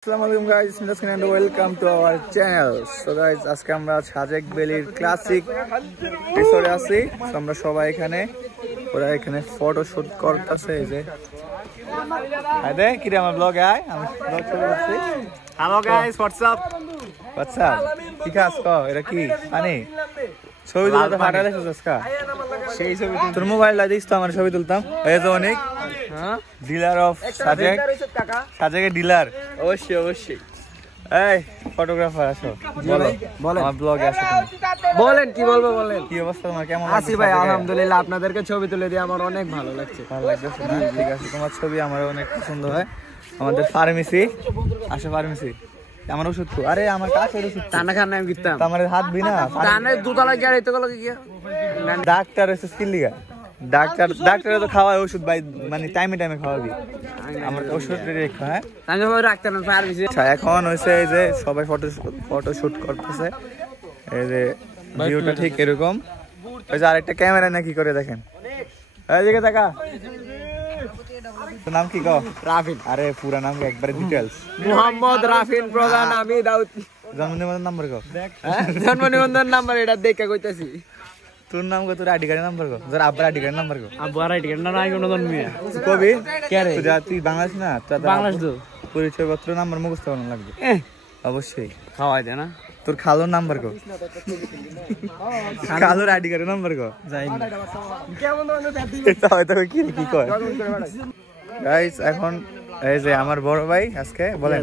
Assalamualaikum guys, and welcome to our channel. So guys, আজকে আমরা Sajek ভ্যালির classic রিসোর্টে আছি। আমরা সবাই এখানে ওরা এখানে ফটো শুট করতেছে এই যে। আরে কি রে আমার ব্লগে আয়, আমি ব্লগ শুরু করছি। হ্যালো গাইস, হোয়াটস আপ কি কাজ কো এটা কি পানি ছবি তুলতে ফাটালে সুজকা সেই ছবি তোর মোবাইল লাগিস তো আমার ছবি তুলতাম এই যে অনেক হ্যাঁ ডিলার অফ সাজেকের ডিলার অবশ্যই এই ফটোগ্রাফার আসো বলেন আমার ব্লগে আসো তুমি বলেন কি বলবো বলেন কি অবস্থা তোমার কেমন আছি ভাই আলহামদুলিল্লাহ আপনাদেরকে ছবি তুলে দিয়ে আমার অনেক ভালো লাগছে ঠিক আছে তোমার ছবি আমার অনেক পছন্দ হয় আমাদের ফার্মেসি আসো ফার্মেসি আমার ওষুধ তো আরে আমার কাছে ওষুধ টানা খান আমি গিতাম আমার হাত বিনা টানে দুতলা গাড়ি তো গেল কি ডাক্তার এসে স্কিলিগা ডাক্তারে তো খাওয়ায় ওষুধ ভাই মানে টাইমে খাওয়াবি আমার তো ওষুধ রেখে হ্যাঁ আমি রাখতাম না ফার্মেসি এখন হয়েছে এই যে সবাই ফটো শুট করতেছে এই যে ভিউটা ঠিক এরকম ওই যে আরেকটা ক্যামেরা নাকি করে দেখেন এইদিকে দেখা নাম কি কো রাফিন আরে পুরা নাম একবারে ডিটেইলস মোহাম্মদ রাফিন প্রধান আমি দাউদ জন্ম নিবন্ধন নাম্বার কো জন্ম নিবন্ধন নাম্বার এটা দেখে কইতাছি তোর নাম কো তোর আইডি কার্ডের নাম্বার কো তোর আব্বার আইডি কার্ডের নাম্বার কো আব্বার আইডি কার্ড না নাই কোনো জন্মে কবি কে রে তুই তুই বাংলাদেশ না বাংলাদেশ তো পরিচয়পত্র নাম্বার মুখস্থ করা লাগবে অবশ্যই খাওয়াই দে না তোর খালোর নাম্বার কো খালোর আইডি কার্ডের নাম্বার কো যাইনি কেমন এটা হয়তো কি কি কয় গাইস এখন এই যে আমার বড় ভাই আজকে বলেন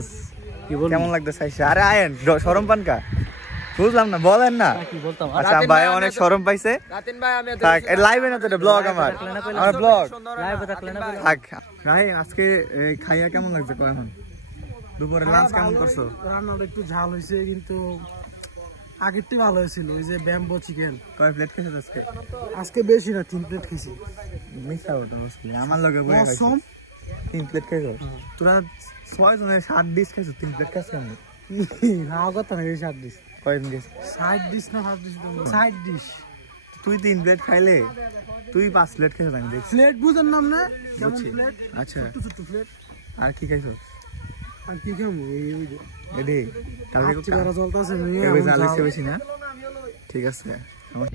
কি বল কেমন লাগতেছে আইসা আরে আয়েন শরম পান কা বুঝলাম না বলেন না কি বলতাম আচ্ছা ভাই অনেক শরম পাইছে রাতিন ভাই আমি থাক লাইভে না তো এটা ব্লগ আমার ব্লগ লাইভে থাকলে না থাক ভাই আজকে খাইয়া কেমন লাগছে কো এখন দুপুরে লাঞ্চ কেমন করছো রান্নাটা একটু ঝাল হয়েছে কিন্তু আগেরটি ভালো হয়েছিল ওই যে ব্যাম্বো চিকেন কয় প্লেট খেয়েছো আজকে আজকে বেশি না 3 প্লেট খেয়েছি মিছা ওটা বসলি আমার লগে বই খাইছো অসম 3 প্লেট খেয়েছো তোরা 6 জনের 7 ডিশ খাইছো 3 প্লেট খাইছো কেমন না কথা না এই 7 ডিশ কয়দিন গেছে সাইড ডিশ না 7 ডিশ সাইড ডিশ তুই 3 প্লেট খাইলে তুই 5 প্লেট খেয়েছো আমি দেখছি প্লেট বুঝেন নাম না কেমন বুঝছি প্লেট আচ্ছা ছোট প্লেট আর কি খাইছো আর কি খামু এই এডি তাহলে আচ্ছা করা চলতেছে এবে জাল বেশি বেশি না ঠিক আছে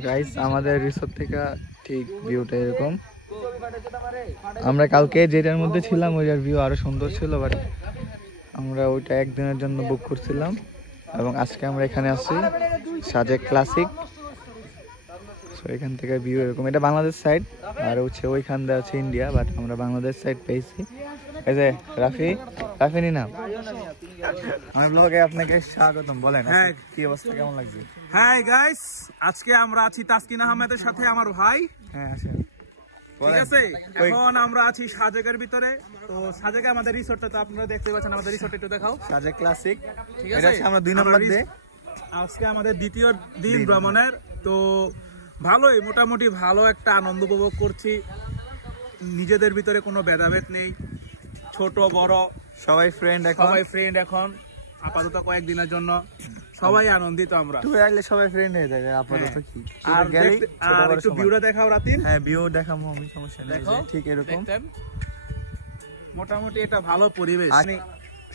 গাইস আমাদের রিসোর্ট থেকে ঠিক ভিউটা এরকম আমরা কালকে যেটার মধ্যে ছিলাম ওইটার ভিউ আরো সুন্দর ছিল বাট আমরা ওইটা একদিনের জন্য বুক করছিলাম এবং আজকে আমরা এখানে আসছি সাজেক ক্লাসিক সো এখান থেকে ভিউ এরকম এটা বাংলাদেশ সাইড আর হচ্ছে ওইখান দিয়ে আছে ইন্ডিয়া বাট আমরা বাংলাদেশ সাইড পেয়েছি এই যে রাফিনি নাম আমার ব্লগে আপনাকে স্বাগতম বলেন কি অবস্থা কেমন লাগছে হাই গাইস আজকে আমরা আছি তাসকিন আহমেদের সাথে আমার ভাই হ্যাঁ আসেন ঠিক আছে এখন আমরা আছি সাজেকের ভিতরে তো সাজেকে আমাদের রিসোর্টটা তো আপনারা দেখতে পাচ্ছেন আমাদের রিসোর্ট একটু দেখাও সাজেক ক্লাসিক ঠিক এটা আছে আমরা 2 নম্বর ডে আজকে আমাদের দ্বিতীয় দিন ভ্রমণের তো ভালোই মোটামুটি ভালো একটা আনন্দ উপভোগ করছি নিজেদের ভিতরে কোনো ভেদাভেদ নেই ছোট বড় সবাই ফ্রেন্ড এখন আপাতত কয়েকদিনের জন্য সবাই আনন্দিত আমরা তুই আইলে সবাই ফ্রেন্ড হয়ে যায় আপাতত কি আর একটু ভিউটা দেখাও রাতিন হ্যাঁ ভিউ দেখামু আমি সমস্যা নেই ঠিক এরকম মোটামুটি এটা ভালো পরিবেশ মানে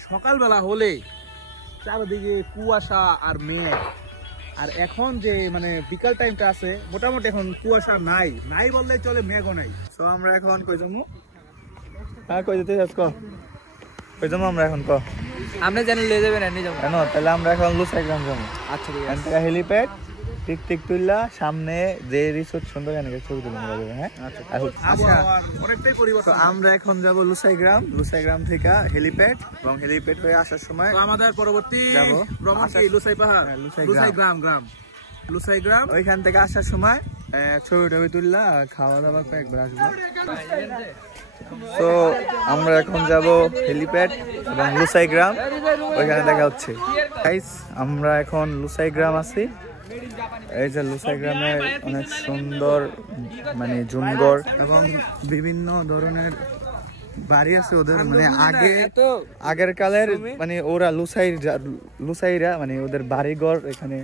সকালবেলা হলে চারিদিকে কুয়াশা আর মেঘ আর এখন যে মানে বিকাল টাইমটা আছে মোটামুটি এখন কুয়াশা নাই বললেই চলে মেঘও নাই সো আমরা এখন কই যামু হ্যাঁ কই যেতে যাচ্ছ কই যামু আমরা এখন আপনি জানেন লয়ে যাবেন এনে যাবেন কেন তাহলে আমরা এখন লুসাইগ্রাম যাবো আচ্ছা ঠিক এখান থেকে হেলিপ্যাড টিক তুললা সামনে যে রিসোর্ট সুন্দর এখানে ছবি তুলে নেওয়া যাবে হ্যাঁ আচ্ছা অনেকটাই পরিবর্তন আমরা এখন যাব লুসাইগ্রাম থেকে হেলিপ্যাড এবং হেলিপ্যাড হয়ে আসার সময় আমাদের পরবর্তী ভ্রমণ কি লুসাই পাহাড় লুসাই গ্রাম ওইখান থেকে আসার সময় ছবি তুললা খাওয়া দাওয়া করে একবার আসবো তো আমরা এখন যাব হেলিপ্যাড এবং লুসাইগ্রাম ওইখানে দেখা হচ্ছে গাইস আমরা এখন লুসাইগ্রাম আছি এই যে লুসাইগ্রামের অনেক সুন্দর মানে জুমঘর এবং বিভিন্ন ধরনের বাড়ি আছে ওদের মানে আগের কালের মানে ওরা লুসাইরা মানে ওদের বাড়িঘর এখানে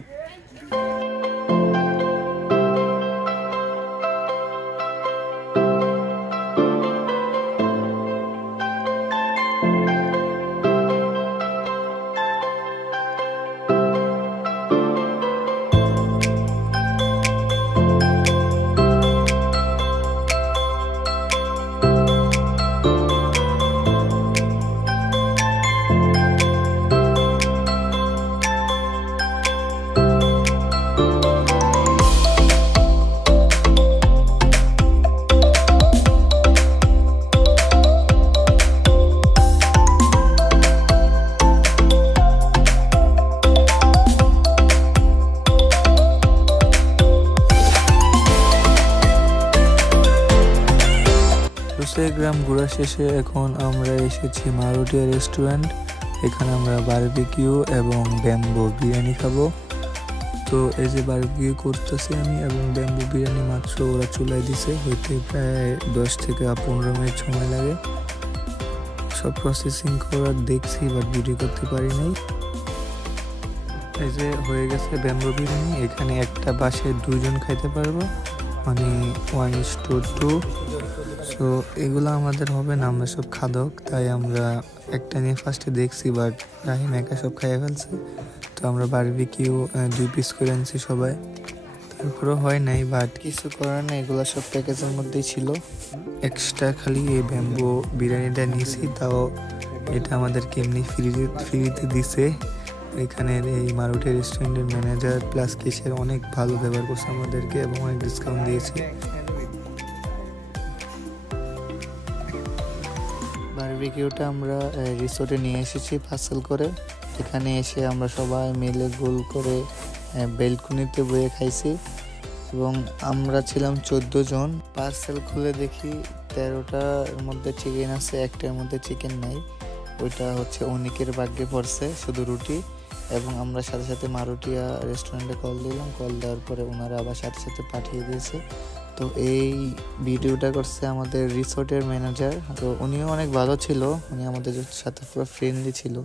গ্রাম ঘোরা শেষে এখন আমরা এসেছি মারুটিয়া রেস্টুরেন্ট। এখানে আমরা বারবিকিউ এবং ব্যাম্বো বিরিয়ানি খাবো। তো এই যে বারবিকিউ করতেছি আমি, এবং ব্যাম্বো বিরিয়ানি মাত্র ওরা চুলায় দিছে, হইতে প্রায় 10 থেকে 15 মিনিট সময় লাগে। সব প্রসেসিং করার দেখছি, বাট ভিডিও করতে পারি নাই। এই যে হয়ে গেছে ব্যাম্বো বিরিয়ানি। এখানে একটা বাসে 2 জন খাইতে পারবো, মানে 1:2। সো এগুলো আমাদের হবে না, আমরা সব খাদক, তাই আমরা একটা নিয়ে ফার্স্টে দেখছি, বাট রাহিম একা সব খাইয়ে ফেলছে। তো আমরা বারবিকিউ 2 পিস করে আনছি সবাই, তারপরেও হয় নাই, বাট কিছু করার নেই, এগুলো সব প্যাকেজের মধ্যেই ছিল। এক্সট্রা খালি এই ব্যাম্বো বিরিয়ানিটা নিয়েছি, তাও এটা আমাদেরকে এমনি ফ্রিতে দিছে। এখানের এই মারুটি রেস্টুরেন্টের ম্যানেজার প্লাস কেশের অনেক ভালো ব্যবহার করছে আমাদেরকে এবং অনেক ডিসকাউন্ট দিয়েছে। বারবিকিউটা আমরা রিসোর্টে নিয়ে এসেছি পার্সেল করে। এখানে এসে আমরা সবাই মিলে গোল করে বেলকুনিতে বয়ে খাইছি, এবং আমরা ছিলাম 14 জন। পার্সেল খুলে দেখি 13টার মধ্যে চিকেন আছে, একটার মধ্যে চিকেন নাই। ওইটা হচ্ছে অনিকের ভাগ্যে পড়ছে, শুধু রুটি। এবং আমরা সাথে সাথে মারুটিয়া রেস্টুরেন্টে কল দিলাম, কল দেওয়ার পরে ওনারা আবার সাথে সাথে পাঠিয়ে দিয়েছে। তো এই ভিডিওটা করছে আমাদের রিসোর্টের ম্যানেজার। তো উনিও অনেক ভালো ছিল, উনি আমাদের সাথে পুরো ফ্রেন্ডলি ছিল।